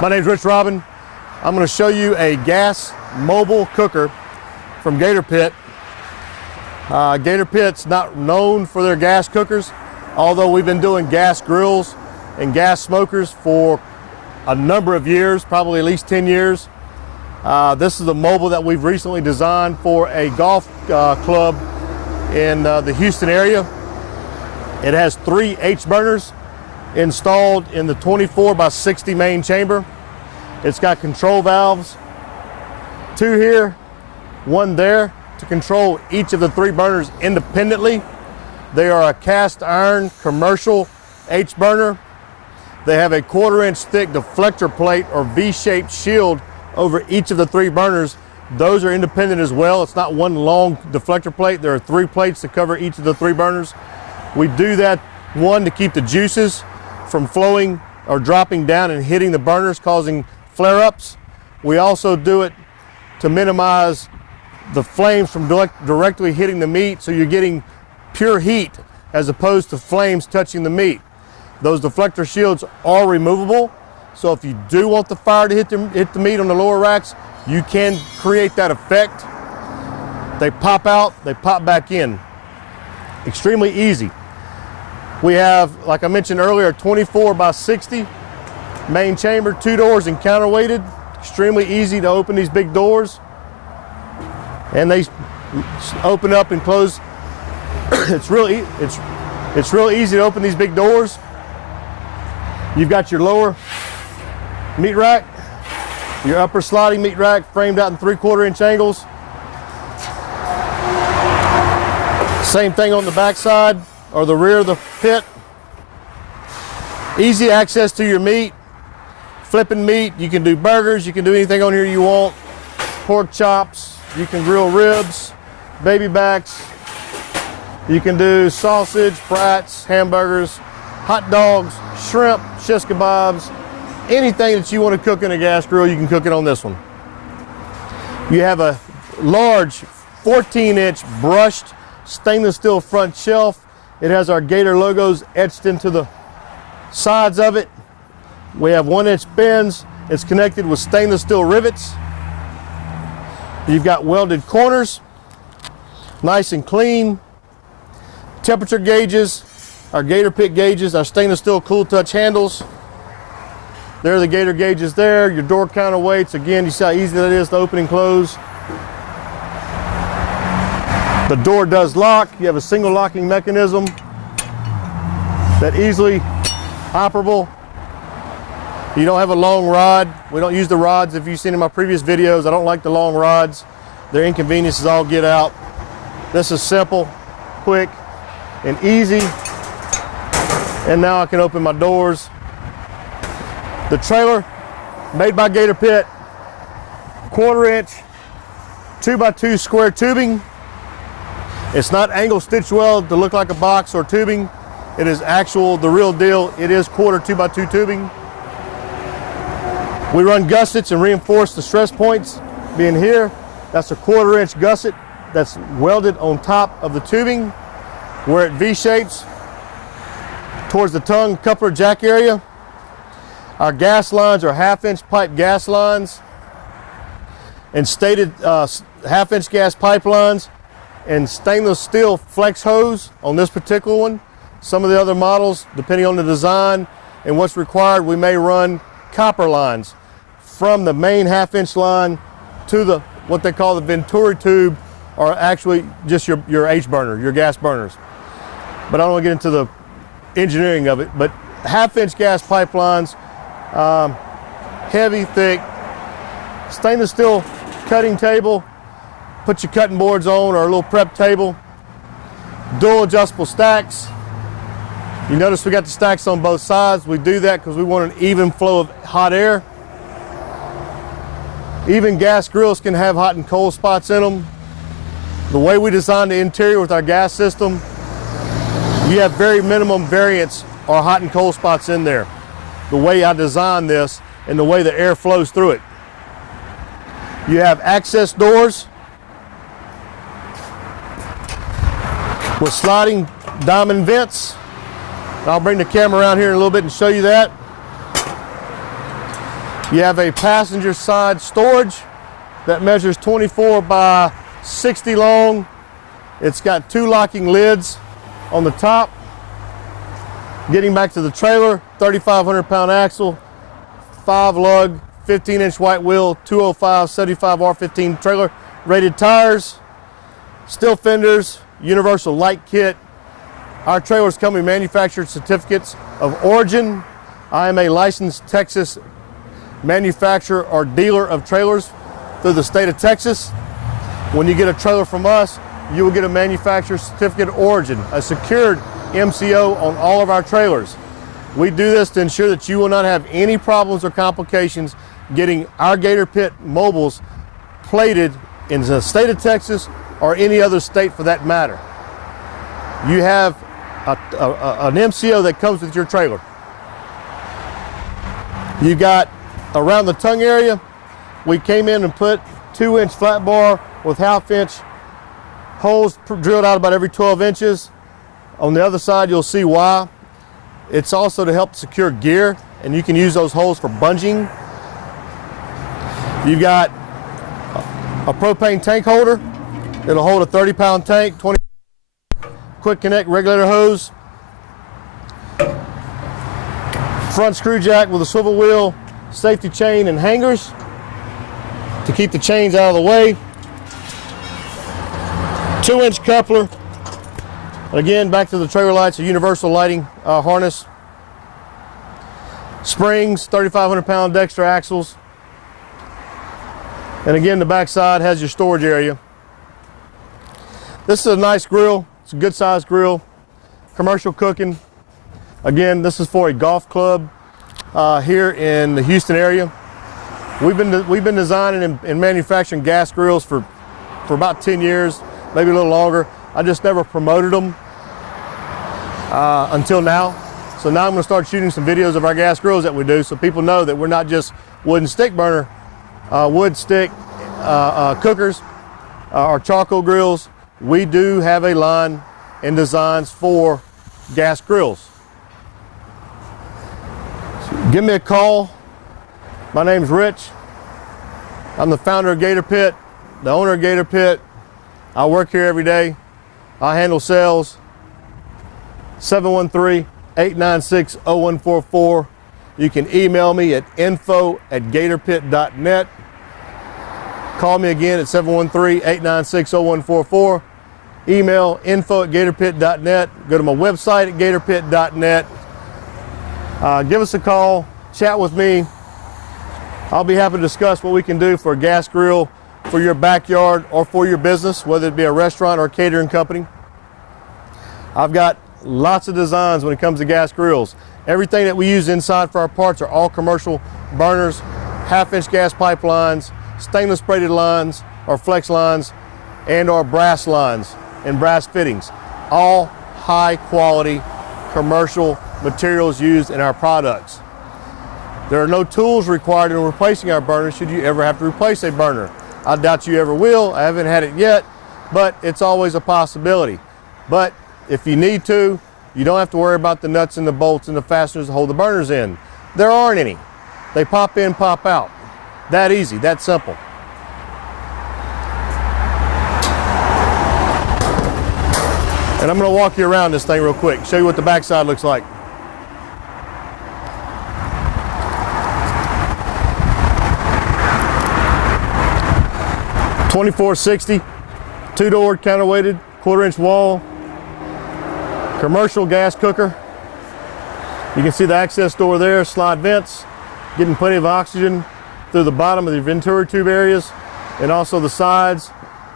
My name's Rich Robin. I'm going to show you a gas mobile cooker from Gator Pit. Gator Pit's not known for their gas cookers, although we've been doing gas grills and gas smokers for a number of years, probably at least 10 years. This is a mobile that we've recently designed for a golf club in the Houston area. It has 3 H burners installed in the 24x60 main chamber. It's got control valves, 2 here, 1 there, to control each of the 3 burners independently. They are a cast iron commercial H burner. They have a 1/4 inch thick deflector plate or V-shaped shield over each of the 3 burners. Those are independent as well. It's not one long deflector plate. There are 3 plates to cover each of the 3 burners. We do that, 1, to keep the juices from flowing or dropping down and hitting the burners, causing flare-ups. We also do it to minimize the flames from directly hitting the meat, so you're getting pure heat as opposed to flames touching the meat. Those deflector shields are removable, so if you do want the fire to hit the meat on the lower racks, you can create that effect. They pop out, they pop back in. Extremely easy. We have, like I mentioned earlier, 24x60 main chamber, 2 doors and counterweighted. Extremely easy to open these big doors. And they open up and close. It's real easy to open these big doors. You've got your lower meat rack, your upper sliding meat rack framed out in 3/4 inch angles. Same thing on the back side or the rear of the pit. Easy access to your meat. Flipping meat, you can do burgers, you can do anything on here you want. Pork chops, you can grill ribs, baby backs. You can do sausage, brats, hamburgers, hot dogs, shrimp, shish kebabs. Anything that you want to cook in a gas grill, you can cook it on this one. You have a large 14-inch brushed stainless steel front shelf. It has our Gator logos etched into the sides of it. We have 1-inch bends. It's connected with stainless steel rivets. You've got welded corners, nice and clean. Temperature gauges, our Gator Pit gauges, our stainless steel cool touch handles. There are the Gator gauges there. Your door counterweights. Again, you see how easy that is to open and close. The door does lock. You have a single locking mechanism that easily operable. You don't have a long rod. We don't use the rods. If you've seen in my previous videos, I don't like the long rods. They're inconveniences all get out. This is simple, quick, and easy. And now I can open my doors. The trailer, made by Gator Pit, 1/4 inch, 2x2 square tubing. It's not angle stitch weld to look like a box or tubing. It is actual, the real deal. It is 1/4 2x2 tubing. We run gussets and reinforce the stress points. Being here, that's a 1/4 inch gusset that's welded on top of the tubing where it V-shapes towards the tongue coupler jack area. Our gas lines are 1/2 inch pipe gas lines and stated 1/2 inch gas pipelines and stainless steel flex hose on this particular one. Some of the other models, depending on the design and what's required, we may run copper lines from the main 1/2 inch line to the what they call the Venturi tube, or actually just your H burner, your gas burners. But I don't want to get into the engineering of it. But 1/2 inch gas pipelines, heavy, thick, stainless steel cutting table. Put your cutting boards on, or a little prep table. Dual adjustable stacks. You notice we got the stacks on both sides. We do that because we want an even flow of hot air. Even gas grills can have hot and cold spots in them. The way we design the interior with our gas system, you have very minimum variance or hot and cold spots in there. The way I designed this and the way the air flows through it. You have access doors with sliding diamond vents. I'll bring the camera around here in a little bit and show you that. You have a passenger side storage that measures 24 by 60 long. It's got 2 locking lids on the top. Getting back to the trailer, 3,500 pound axle, 5 lug, 15-inch white wheel, 205 75 R15 trailer, rated tires, steel fenders, universal light kit. Our trailers come with manufacturer certificates of origin. I am a licensed Texas manufacturer or dealer of trailers through the state of Texas. When you get a trailer from us, you will get a manufacturer certificate of origin, a secured MCO on all of our trailers. We do this to ensure that you will not have any problems or complications getting our Gator Pit mobiles plated in the state of Texas or any other state for that matter. You have an MCO that comes with your trailer. You got around the tongue area, we came in and put 2-inch flat bar with half-inch holes drilled out about every 12 inches. On the other side, you'll see why. It's also to help secure gear, and you can use those holes for bunging. You've got a propane tank holder. It'll hold a 30-pound tank, 20 quick connect regulator hose. Front screw jack with a swivel wheel, safety chain and hangers to keep the chains out of the way. 2-inch coupler. Again, back to the trailer lights, a universal lighting harness. Springs, 3,500 pound Dexter axles. And again, the back side has your storage area. This is a nice grill. It's a good sized grill. Commercial cooking. Again, this is for a golf club here in the Houston area. We've been designing and manufacturing gas grills for about 10 years, maybe a little longer. I just never promoted them until now. So now I'm going to start shooting some videos of our gas grills that we do, so people know that we're not just wood and stick burner, wood stick cookers or charcoal grills. We do have a line and designs for gas grills. So give me a call. My name's Rich. I'm the founder of Gator Pit, the owner of Gator Pit. I work here every day. I handle sales. 713-896-0144. You can email me at info@gatorpit.net. Call me again at 713-896-0144. Email info@gatorpit.net. Go to my website at gatorpit.net. Give us a call, chat with me. I'll be happy to discuss what we can do for a gas grill for your backyard or for your business, whether it be a restaurant or a catering company. I've got lots of designs when it comes to gas grills. Everything that we use inside for our parts are all commercial burners, half-inch gas pipelines, stainless braided lines or flex lines, and our brass lines and brass fittings. All high quality commercial materials used in our products. There are no tools required in replacing our burners should you ever have to replace a burner. I doubt you ever will. I haven't had it yet, but it's always a possibility. But if you need to, you don't have to worry about the nuts and the bolts and the fasteners to hold the burners in. There aren't any. They pop in, pop out. That easy, that simple. And I'm going to walk you around this thing real quick, show you what the backside looks like. (2460), 2-door counterweighted, 1/4-inch wall, commercial gas cooker. You can see the access door there, slide vents, getting plenty of oxygen through the bottom of the venturi tube areas and also the sides.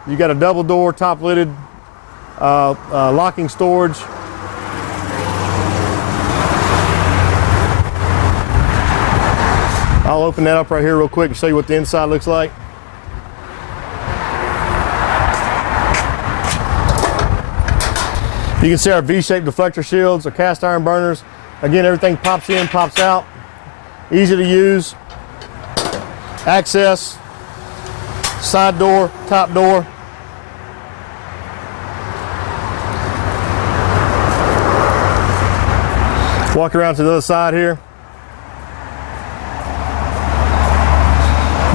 You got a double door, top lidded locking storage. I'll open that up right here real quick and show you what the inside looks like. You can see our V-shaped deflector shields, our cast iron burners. Again, everything pops in, pops out. Easy to use. Access, side door, top door. Walk around to the other side here.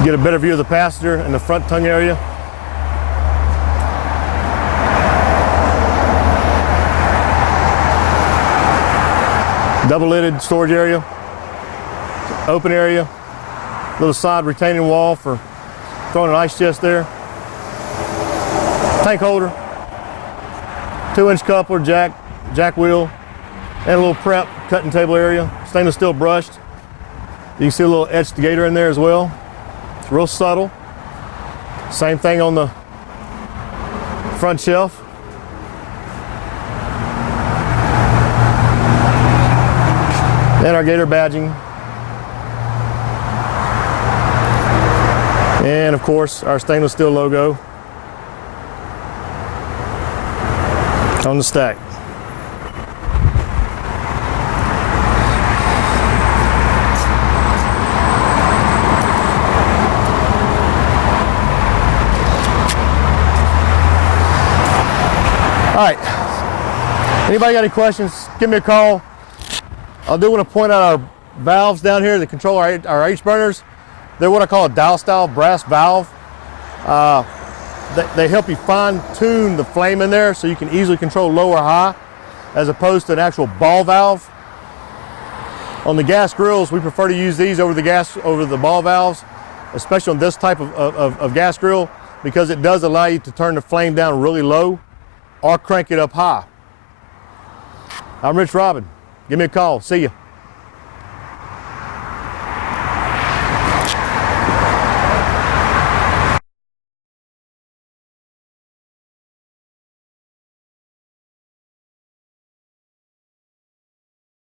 Get a better view of the passenger and the front tongue area. Double lidded storage area, open area, little side retaining wall for throwing an ice chest there. Tank holder, 2-inch coupler, jack wheel, and a little prep cutting table area. Stainless steel brushed. You can see a little etched Gator in there as well. It's real subtle. Same thing on the front shelf. And our Gator badging. And of course, our stainless steel logo on the stack. All right, anybody got any questions, give me a call. I do want to point out our valves down here that control our H burners. They're what I call a dial style brass valve. They help you fine tune the flame in there so you can easily control low or high as opposed to an actual ball valve. On the gas grills, we prefer to use these over the ball valves, especially on this type of gas grill, because it does allow you to turn the flame down really low or crank it up high. I'm Rich Robin. Give me a call. See ya.